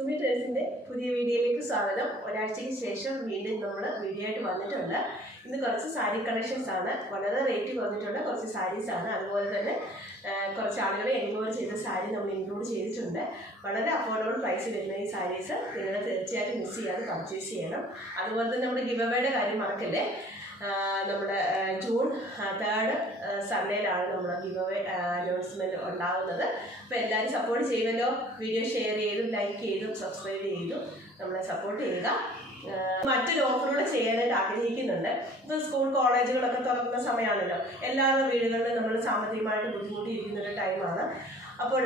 സുമി ഡ്രേസിന്റെ പുതിയ വീഡിയോയിലേക്ക് സ്വാഗതം. ഒരാഴ്ചയ്ക്ക് ശേഷം വീണ്ടും നമ്മൾ വീഡിയോ ആയിട്ട് വന്നിട്ടുണ്ട്. ഇന്ന് കുറച്ച് സാരി കളക്ഷൻസ് ആണ്. വളരെ റേറ്റ് കുറഞ്ഞിട്ടുള്ള കുറച്ച് സാരീസ് ആണ്. അതുപോലെ തന്നെ കുറച്ച് ആളുകളെ എൻക്വയറി ചെയ്ത സാരി നമ്മൾ ഇൻക്ലൂഡ് ചെയ്തിട്ടുണ്ട്. വളരെ അഫോർഡബിൾ പ്രൈസ് വരുന്ന ഈ സാരീസ് നിങ്ങൾ തീർച്ചയായിട്ടും മിസ് ചെയ്യാതെ പർച്ചേസ് ചെയ്യണം. അതുപോലെ തന്നെ നമ്മുടെ ഗിവ് അവയുടെ കാര്യം മറക്കല്ലേ? നമ്മുടെ ജൂൺ തേർഡ് സൺഡേയിലാണ് നമ്മുടെ ഗിവ് അവേ അനൗൺസ്മെന്റ് ഉണ്ടാകുന്നത് അപ്പോൾ എല്ലാവരും സപ്പോർട്ട് ചെയ്യുമല്ലോ. വീഡിയോ ഷെയർ ചെയ്തും ലൈക്ക് ചെയ്തും സബ്സ്ക്രൈബ് ചെയ്തും നമ്മളെ സപ്പോർട്ട് ചെയ്യുക. മറ്റൊരു ഓഫറൂടെ ചെയ്യാനായിട്ട് ആഗ്രഹിക്കുന്നുണ്ട്. ഇപ്പോൾ സ്കൂൾ കോളേജുകളൊക്കെ തുറക്കുന്ന സമയമാണല്ലോ. എല്ലാവരുടെ വീടുകളിലും നമ്മൾ സാമ്പത്തികമായിട്ട് ബുദ്ധിമുട്ടിയിരിക്കുന്ന ഒരു ടൈമാണ് അപ്പോൾ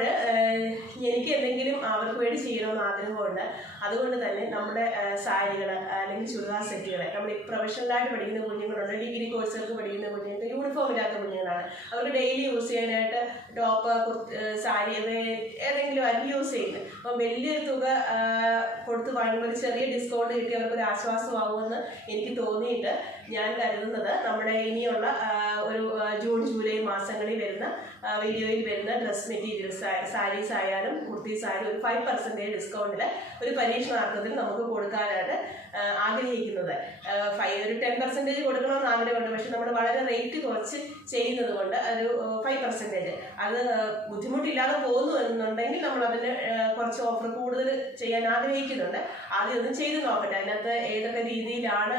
എനിക്ക് എന്തെങ്കിലും അവർക്ക് വേണ്ടി ചെയ്യണമെന്ന് ആഗ്രഹമുണ്ട്. അതുകൊണ്ട് തന്നെ നമ്മുടെ സാരികൾ അല്ലെങ്കിൽ ചുരിദാർ സെറ്റുകൾ നമ്മൾ പ്രൊഫഷണലായിട്ട് പഠിക്കുന്ന കുഞ്ഞുങ്ങളുണ്ട് ഡിഗ്രി കോഴ്സുകൾക്ക് പഠിക്കുന്ന കുഞ്ഞുങ്ങൾക്ക് യൂണിഫോം ഇല്ലാത്ത കുഞ്ഞുങ്ങളാണ്. അവർക്ക് ഡെയിലി യൂസ് ചെയ്യാനായിട്ട് ടോപ്പ് സാരി ഏതെങ്കിലും ആയിരിക്കും യൂസ് ചെയ്യുന്നത്. അപ്പം വലിയൊരു തുക കൊടുത്ത് വാങ്ങുമ്പോൾ ഒരു ചെറിയ ഡിസ്കൗണ്ട് കിട്ടി അവർക്ക് ഒരു ആശ്വാസമാകുമെന്ന് എനിക്ക് തോന്നിയിട്ട് ഞാൻ കരുതുന്നത് നമ്മുടെ ഇനിയുള്ള ഒരു ജൂൺ ജൂലൈ മാസങ്ങളിൽ വരുന്ന വീഡിയോയിൽ വരുന്ന ഡ്രസ് മെറ്റീരിയൽസ് സാരീസ് ആയാലും കുർത്തീസ് ആയാലും ഒരു ഫൈവ് പെർസെന്റേജ് ഡിസ്കൗണ്ടിൽ ഒരു പരീക്ഷണാർത്ഥത്തിൽ നമുക്ക് കൊടുക്കാനായിട്ട് ആഗ്രഹിക്കുന്നത്. ഫൈവ് ഒരു ടെൻ പെർസെന്റേജ് കൊടുക്കണമെന്ന് ആഗ്രഹമുണ്ട്. പക്ഷെ നമ്മൾ വളരെ റേറ്റ് കുറച്ച് ചെയ്യുന്നത് കൊണ്ട് ഒരു ഫൈവ് പെർസെന്റേജ് അത് ബുദ്ധിമുട്ടില്ലാതെ പോകുന്നു എന്നുണ്ടെങ്കിൽ നമ്മൾ അതിന് കുറച്ച് ഓഫർ കൂടുതൽ ചെയ്യാൻ ആഗ്രഹിക്കുന്നുണ്ട്. ആദ്യം ഒന്ന് ചെയ്ത് നോക്കട്ടെ. അതിനകത്ത് ഏതൊക്കെ രീതിയിലാണ്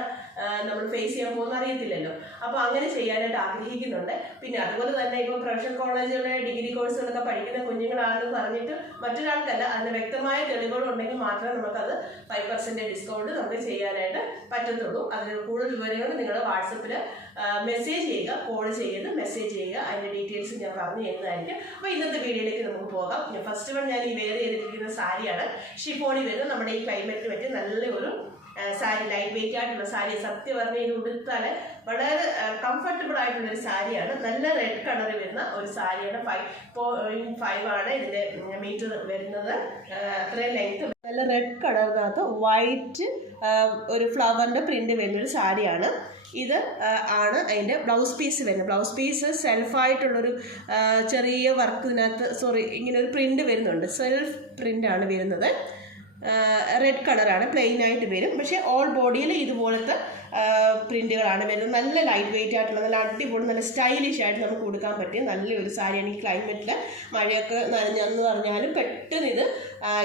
നമ്മൾ ഫേസ് ചെയ്യാൻ പോകുന്ന അറിയത്തില്ലല്ലോ. അപ്പോൾ അങ്ങനെ ചെയ്യാനായിട്ട് ആഗ്രഹിക്കുന്നുണ്ട്. പിന്നെ അതുപോലെ തന്നെ ഇപ്പോൾ പ്രൊഫഷണൽ കോളേജുകളിലെ ഡിഗ്രി കോഴ്സുകളൊക്കെ പഠിക്കുന്ന കുഞ്ഞുങ്ങളാണെന്ന് പറഞ്ഞിട്ട് മറ്റൊരാൾക്കല്ല അതിന് വ്യക്തമായ തെളിവുകളുണ്ടെങ്കിൽ മാത്രമേ നമുക്കത് ഫൈവ് പെർസെന്റേജ് ഡിസ്കൗണ്ട് നമുക്ക് ചെയ്യാനായിട്ട് പറ്റത്തുള്ളൂ. അതിന് കൂടുതൽ വിവരങ്ങൾ നിങ്ങൾ വാട്സപ്പിൽ മെസ്സേജ് ചെയ്യുക കോൾ ചെയ്ത് മെസ്സേജ് ചെയ്യുക. അതിന്റെ ഡീറ്റെയിൽസ് ഞാൻ പറഞ്ഞു തരുന്നതായിരിക്കും. അപ്പോൾ ഇന്നത്തെ വീഡിയോയിലേക്ക് നമുക്ക് പോകാം. ഫസ്റ്റ് വൺ ഞാൻ ഈ വെയർ ചെയ്തിരിക്കുന്ന സാരിയാണ്. ഷിഫോണി വരുന്നത്. നമ്മുടെ ഈ ക്ലൈമറ്റിന് പറ്റിയ നല്ലൊരു സാരി ലൈറ്റ് വെയിറ്റ് ആയിട്ടുള്ള സാരി സത്യവർണയിൽ ഉടുത്താൽ വളരെ കംഫർട്ടബിൾ ആയിട്ടുള്ള ഒരു സാരിയാണ്. നല്ല റെഡ് കളർ വരുന്ന ഒരു സാരിയാണ്. ഫൈവ് പോയിന്റ് ഫൈവ് ആണ് ഇതിന്റെ മീറ്റർ വരുന്നത്. അത്രയും ലെങ്ത് നല്ല റെഡ് കളറിനകത്ത് വൈറ്റ് ഒരു ഫ്ലവറിന്റെ പ്രിന്റ് വരുന്ന ഒരു സാരിയാണ്. ഇത് ആണ് അതിന്റെ ബ്ലൗസ് പീസ് വരുന്നത്. ബ്ലൗസ് പീസ് സെൽഫായിട്ടുള്ളൊരു ചെറിയ വർക്കിനകത്ത് സോറി ഇങ്ങനെ ഒരു പ്രിന്റ് വരുന്നുണ്ട്. സെൽഫ് പ്രിന്റ് ആണ് വരുന്നത്. റെഡ് കളറാണ് പ്ലെയിൻ ആയിട്ട് വരും. പക്ഷേ ഓൾ ബോഡിയിൽ ഇതുപോലത്തെ പ്രിന്റുകളാണ് വരുന്നത്. നല്ല ലൈറ്റ് വെയിറ്റ് ആയിട്ടുള്ള നല്ല അടിപൊളി നല്ല സ്റ്റൈലിഷ് ആയിട്ട് നമുക്ക് കൊടുക്കാൻ പറ്റിയ നല്ലൊരു സാരിയാണ് ഈ ക്ലൈമറ്റിൽ മഴയൊക്കെ നനഞ്ഞെന്ന് പറഞ്ഞാലും പെട്ടെന്ന് ഇത്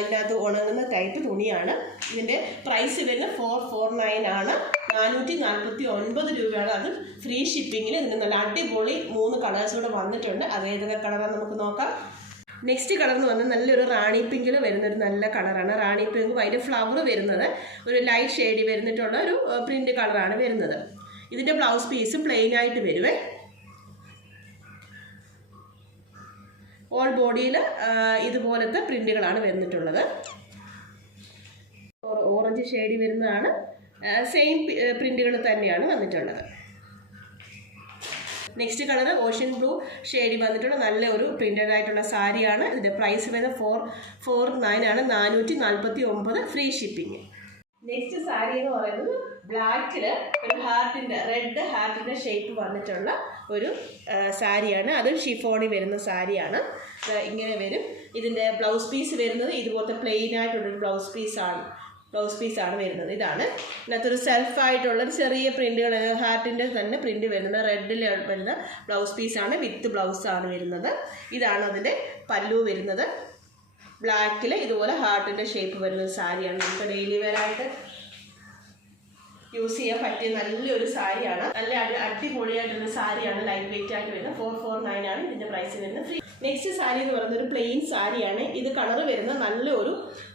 ഇതിനകത്ത് ഉണങ്ങുന്ന ടൈപ്പ് തുണിയാണ്. ഇതിന്റെ പ്രൈസ് വരുന്നത് ഫോർ ഫോർ നയൻ ആണ്. നാനൂറ്റി നാൽപ്പത്തി ഒൻപത് രൂപയാണ്. അത് ഫ്രീ ഷിപ്പിങ്ങിൽ ഇതിന് നല്ല അടിപൊളി മൂന്ന് കളേഴ്സ് കൂടെ വന്നിട്ടുണ്ട്. അത് ഏതൊക്കെ കളറാണ് നമുക്ക് നോക്കാം. നെക്സ്റ്റ് കളർ എന്ന് പറഞ്ഞാൽ നല്ലൊരു റാണി പിങ്കിൽ വരുന്ന ഒരു നല്ല കളറാണ് റാണി പിങ്ക് അതിന്റെ ഫ്ലവർ വരുന്നത്. ഒരു ലൈറ്റ് ഷെയ്ഡ് വരുന്നിട്ടുള്ള ഒരു പ്രിന്റ് കളറാണ് വരുന്നത്. ഇതിന്റെ ബ്ലൗസ് പീസ് പ്ലെയിൻ ആയിട്ട് വരുവേ. ഓൾ ബോഡിയിൽ ഇതുപോലത്തെ പ്രിന്റുകളാണ് വരുന്നിട്ടുള്ളത്. ഓറഞ്ച് ഷെയ്ഡ് വരുന്നതാണ്. സെയിം പ്രിന്റുകൾ തന്നെയാണ് വന്നിട്ടുള്ളത്. നെക്സ്റ്റ് കളർ ഓഷ്യൻ ബ്ലൂ ഷെയ്ഡിൽ വന്നിട്ടുള്ള നല്ല ഒരു പ്രിന്റഡ് ആയിട്ടുള്ള സാരിയാണ്. ഇതിന്റെ പ്രൈസ് വരുന്നത് ഫോർ ഫോർ നയൻ ആണ്. നാനൂറ്റി നാൽപ്പത്തി ഒമ്പത് ഫ്രീ ഷിപ്പിംഗ് നെക്സ്റ്റ് സാരി എന്ന് പറയുന്നത് ബ്ലാക്കിൽ ഒരു ഹാർട്ടിന്റെ റെഡ് ഹാർട്ടിന്റെ ഷേപ്പ് വന്നിട്ടുള്ള ഒരു സാരിയാണ്. അത് ഷിഫോണി വരുന്ന സാരിയാണ്. ഇങ്ങനെ വരും. ഇതിന്റെ ബ്ലൗസ് പീസ് വരുന്നത് ഇതുപോലത്തെ പ്ലെയിൻ ആയിട്ടുള്ളൊരു ബ്ലൗസ് പീസാണ് ബ്ലൗസ് പീസാണ് വരുന്നത്. ഇതാണ്. ഇതിനകത്തൊരു സെൽഫായിട്ടുള്ള ഒരു ചെറിയ പ്രിന്റുകൾ ഹാർട്ടിന്റെ തന്നെ പ്രിന്റ് വരുന്നത് റെഡിൽ വരുന്ന ബ്ലൗസ് പീസാണ് വിത്ത് ബ്ലൗസാണ് വരുന്നത്. ഇതാണ് അതിന്റെ പല്ലു വരുന്നത്. ബ്ലാക്കിൽ ഇതുപോലെ ഹാർട്ടിന്റെ ഷേപ്പ് വരുന്ന സാരിയാണ് നമുക്ക് ഡെയിലി വെയറായിട്ട് യൂസ് ചെയ്യാൻ പറ്റിയ നല്ലൊരു സാരിയാണ്. നല്ല അടിപൊളിയായിട്ടുള്ള സാരിയാണ് ലൈറ്റ് വെയിറ്റ് ആയിട്ട് വരുന്നത്. ഫോർ ഫോർ നയൻ ആണ് ഇതിന്റെ പ്രൈസ് വരുന്നത്. ഫ്രീ നെക്സ്റ്റ് സാരി എന്ന് പറയുന്നത് ഒരു പ്ലെയിൻ സാരിയാണ്. ഇത് കളർ വരുന്നത് നല്ലൊരു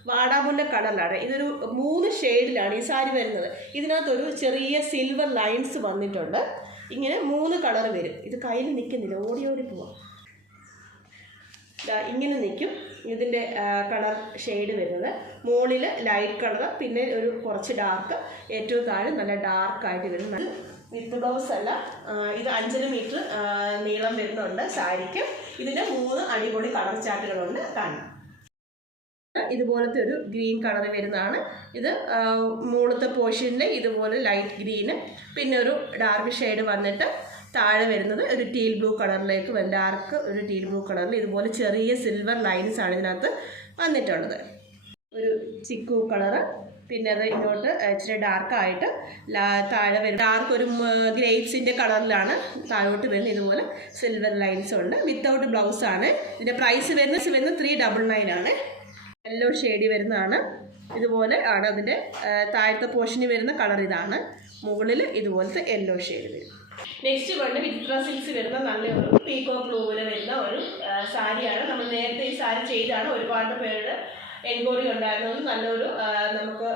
വാടാമുണ്ട കളറിലാണ് ഇതൊരു മൂന്ന് ഷെയ്ഡിലാണ് ഈ സാരി വരുന്നത്. ഇതിനകത്തൊരു ചെറിയ സിൽവർ ലൈൻസ് വന്നിട്ടുണ്ട്. ഇങ്ങനെ മൂന്ന് കളർ വരും. ഇത് കയ്യിൽ നിൽക്കുന്നില്ല. ഓടി ഓടി പോവാം. ഇങ്ങനെ നിൽക്കും. ഇതിന്റെ കളർ ഷെയ്ഡ് വരുന്നത്. മുകളിൽ ലൈറ്റ് കളർ പിന്നെ ഒരു കുറച്ച് ഡാർക്ക് ഏറ്റവും താഴെ നല്ല ഡാർക്കായിട്ട് വരുന്നത് വിത്ത് ബ്ലൗസ് അല്ല. ഇത് അഞ്ചര മീറ്റർ നീളം വരുന്നുണ്ട് സാരിക്ക്. ഇതിന്റെ മൂന്ന് അടിപൊളി കളർ ചാർട്ടുകളുണ്ട്. കാണാം. ഇതുപോലത്തെ ഒരു ഗ്രീൻ കളർ വരുന്നതാണ്. ഇത് മൂളത്തെ മുകളിലത്തെ പോർഷനിൽ ഇതുപോലെ ലൈറ്റ് ഗ്രീന് പിന്നെ ഒരു ഡാർക്ക് ഷെയ്ഡ് വന്നിട്ട് താഴെ വരുന്നത് ഒരു ടീൽ ബ്ലൂ കളറിലേക്ക് ഡാർക്ക് ഒരു ടീൽ ബ്ലൂ കളറിൽ ഇതുപോലെ ചെറിയ സിൽവർ ലൈൻസ് ആണ് ഇതിനകത്ത് വന്നിട്ടുള്ളത്. ഒരു ചിക്കു കളറ് പിന്നെ അത് ഇങ്ങോട്ട് ഇച്ചിരി ഡാർക്കായിട്ട് താഴെ വരും. ഡാർക്ക് ഒരു ഗ്രേപ്സിന്റെ കളറിലാണ് താഴോട്ട് വരുന്നത്. ഇതുപോലെ സിൽവർ ലൈൻസ് ഉണ്ട്. വിത്തൗട്ട് ആണ്. ഇതിന്റെ പ്രൈസ് വരുന്നത് വരുന്നത് ത്രീ ഡബിൾ നയൻ ആണ്. യെല്ലോ ഷെയ്ഡി വരുന്നതാണ്. ഇതുപോലെ ആണ് അതിന്റെ താഴത്തെ പോർഷനിൽ വരുന്ന കളർ ഇതാണ്. മുകളിൽ ഇതുപോലത്തെ യെല്ലോ ഷെയ്ഡ് വരും. നെക്സ്റ്റ് വണ് വിത്ര സിൽക്സ് വരുന്ന നല്ല ഒരു പീക്കോ ബ്ലൂവിൽ വരുന്ന ഒരു സാരിയാണ്. നമ്മൾ നേരത്തെ ഈ സാരി ചെയ്താണ് ഒരുപാട് പേരുടെ എൻക്വയറി ഉണ്ടായിരുന്നത് നല്ലൊരു നമുക്ക്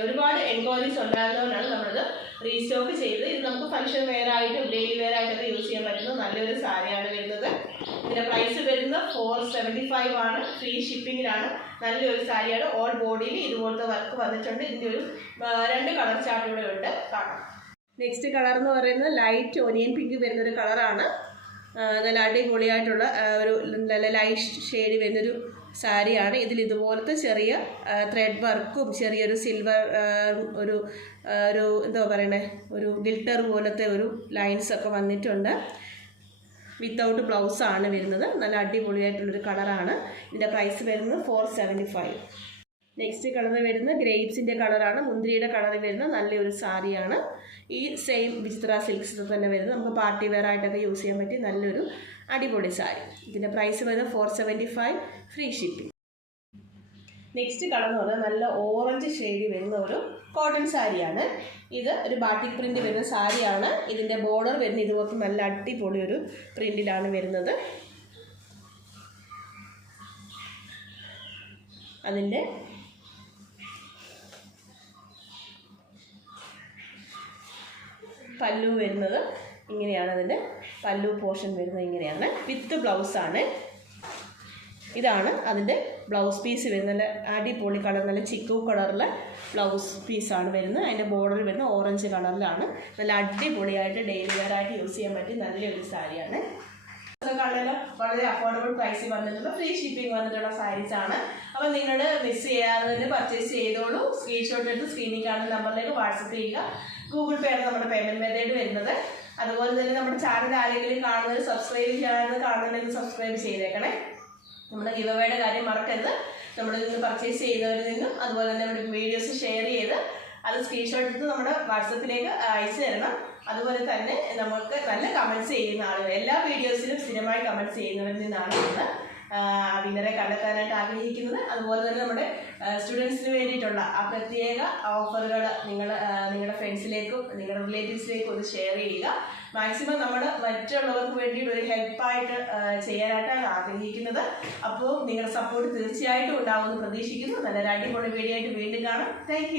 ഒരുപാട് എൻക്വയറീസ് ഉണ്ടായിരുന്നതുകൊണ്ടാണ് നമ്മളിത് റീസ്റ്റോക്ക് ചെയ്തത്. ഇത് നമുക്ക് ഫംഗ്ഷൻ വെയർ ആയിട്ടും ഡെയിലി വെയർ ആയിട്ടൊക്കെ യൂസ് ചെയ്യാൻ പറ്റുന്ന നല്ലൊരു സാരിയാണ് വരുന്നത്. ഇതിന്റെ പ്രൈസ് വരുന്നത് ഫോർ സെവന്റി ഫൈവ് ആണ്. ഫ്രീ ഷിപ്പിങ്ങിലാണ് നല്ലൊരു സാരിയാണ്. ഓൾ ബോഡിയിൽ ഇതുപോലത്തെ വർക്ക് വന്നിട്ടുണ്ട്. ഇതിന്റെ ഒരു രണ്ട് കളർ ചാർട്ട് ഇവിടെ ഉണ്ട്. കാണാം. നെക്സ്റ്റ് കളർ എന്ന് പറയുന്നത് ലൈറ്റ് ഒനിയൻ പിങ്ക് വരുന്ന ഒരു കളറാണ് നല്ല അടിപൊളിയായിട്ടുള്ള ഒരു നല്ല ലൈറ്റ് ഷെയ്ഡ് വരുന്നൊരു സാരിയാണ് ഇതിൽ ഇതുപോലത്തെ ചെറിയ ത്രെഡ് വർക്കും ചെറിയൊരു സിൽവർ ഒരു ഒരു എന്തോ പറയണേ ഒരു ഗിൽട്ടർ പോലത്തെ ഒരു ലൈൻസ് ഒക്കെ വന്നിട്ടുണ്ട്. വിത്തൗട്ട് ബ്ലൗസാണ് വരുന്നത്. നല്ല അടിപൊളിയായിട്ടുള്ളൊരു കളറാണ് ഇതിന്റെ പ്രൈസ് വരുന്നത് four seventy five next colour വരുന്ന ഗ്രേപ്സിന്റെ കളറാണ് മുന്തിരിയുടെ കളറിൽ വരുന്ന നല്ലൊരു സാരിയാണ്. ഈ സെയിം വിചിത്ര സിൽക്സിൽ തന്നെ വരുന്നത്. നമുക്ക് പാർട്ടി വെയർ ആയിട്ടൊക്കെ യൂസ് ചെയ്യാൻ പറ്റിയ നല്ലൊരു അടിപൊളി സാരി. ഇതിന്റെ പ്രൈസ് വരുന്നത് four seventy five free shipping next colour എന്ന് പറഞ്ഞാൽ നല്ല ഓറഞ്ച് ഷെയ്ഡ് വരുന്ന ഒരു കോട്ടൺ സാരിയാണ്. ഇത് ഒരു ബാട്ടിക് പ്രിന്റ് വരുന്ന സാരിയാണ്. ഇതിന്റെ ബോർഡർ വരുന്ന ഇതുപോലത്തെ നല്ല അടിപൊളി ഒരു പ്രിന്റിലാണ് വരുന്നത്. അതിന്റെ പല്ലു വരുന്നത് ഇങ്ങനെയാണ് അതിന്റെ പല്ലു പോർഷൻ വരുന്നത് ഇങ്ങനെയാണ്. വിത്ത് ബ്ലൗസാണ് ഇതാണ് അതിന്റെ ബ്ലൗസ് പീസ് വരുന്നത്. നല്ല അടിപൊളി കളർ നല്ല ചിക്കു കളറിലെ ബ്ലൗസ് പീസാണ് വരുന്നത്. അതിന്റെ ബോർഡർ വരുന്നത് ഓറഞ്ച് കളറിലാണ് നല്ല അടിപൊളിയായിട്ട് ഡെയിലി വെയർ ആയിട്ട് യൂസ് ചെയ്യാൻ പറ്റിയ നല്ലൊരു സാരിയാണ്. കണ്ടല്ലോ വളരെ അഫോർഡബിൾ പ്രൈസിൽ വന്നിട്ടുള്ള ഫ്രീ ഷിപ്പിംഗ് വന്നിട്ടുള്ള സാരീസ് ആണ്. അപ്പോൾ നിങ്ങൾ മിസ് ചെയ്യാതെ തന്നെ പർച്ചേസ് ചെയ്തോളൂ. സ്ക്രീൻഷോട്ട് എടുത്ത് സ്ക്രീനിൽ കാണുന്ന നമ്പറിലേക്ക് വാട്സപ്പ് ചെയ്യുക. ഗൂഗിൾ പേ ആണ് നമ്മുടെ പേയ്മെന്റ് മെത്തേഡ് വരുന്നത്. അതുപോലെ തന്നെ നമ്മുടെ ചാനൽ ആരെങ്കിലും കാണുന്നത് സബ്സ്ക്രൈബ് ചെയ്യാതെ കാണുന്നുണ്ടെങ്കിൽ സബ്സ്ക്രൈബ് ചെയ്തേക്കണേ. നമ്മുടെ ഗിവവേയുടെ കാര്യം മറക്കരുത്. നമ്മൾ നിന്ന് പർച്ചേസ് ചെയ്യുന്നവരിൽ നിന്നും അതുപോലെ തന്നെ നമ്മുടെ വീഡിയോസ് ഷെയർ ചെയ്ത് അത് സ്ക്രീൻഷോട്ട് എടുത്ത് നമ്മുടെ വാട്സപ്പിലേക്ക് അയച്ചു തരണം. അതുപോലെ തന്നെ നമുക്ക് നല്ല കമന്റ്സ് ചെയ്യുന്ന ആളുകൾ എല്ലാ വീഡിയോസിലും സ്ഥിരമായി കമന്റ്സ് ചെയ്യുന്നവരിൽ നിന്നാണ് നമ്മൾ വിന്നറെ കണ്ടെത്താനായിട്ട് ആഗ്രഹിക്കുന്നത്. അതുപോലെ തന്നെ നമ്മുടെ സ്റ്റുഡൻസിന് വേണ്ടിയിട്ടുള്ള ആ പ്രത്യേക ഓഫറുകൾ നിങ്ങൾ നിങ്ങളുടെ ഫ്രണ്ട്സിലേക്കും നിങ്ങളുടെ റിലേറ്റീവ്സിലേക്കും ഒന്ന് ഷെയർ ചെയ്യുക. മാക്സിമം നമ്മൾ മറ്റുള്ളവർക്ക് വേണ്ടിയിട്ട് ഒരു ഹെൽപ്പായിട്ട് ചെയ്യാനായിട്ടാണ് ആഗ്രഹിക്കുന്നത്. അപ്പോൾ നിങ്ങളുടെ സപ്പോർട്ട് തീർച്ചയായിട്ടും ഉണ്ടാവുമെന്ന് പ്രതീക്ഷിക്കുന്നു. നല്ലൊരു അടിപൊളി വീഡിയോ ആയിട്ട് വീണ്ടും കാണാം. താങ്ക്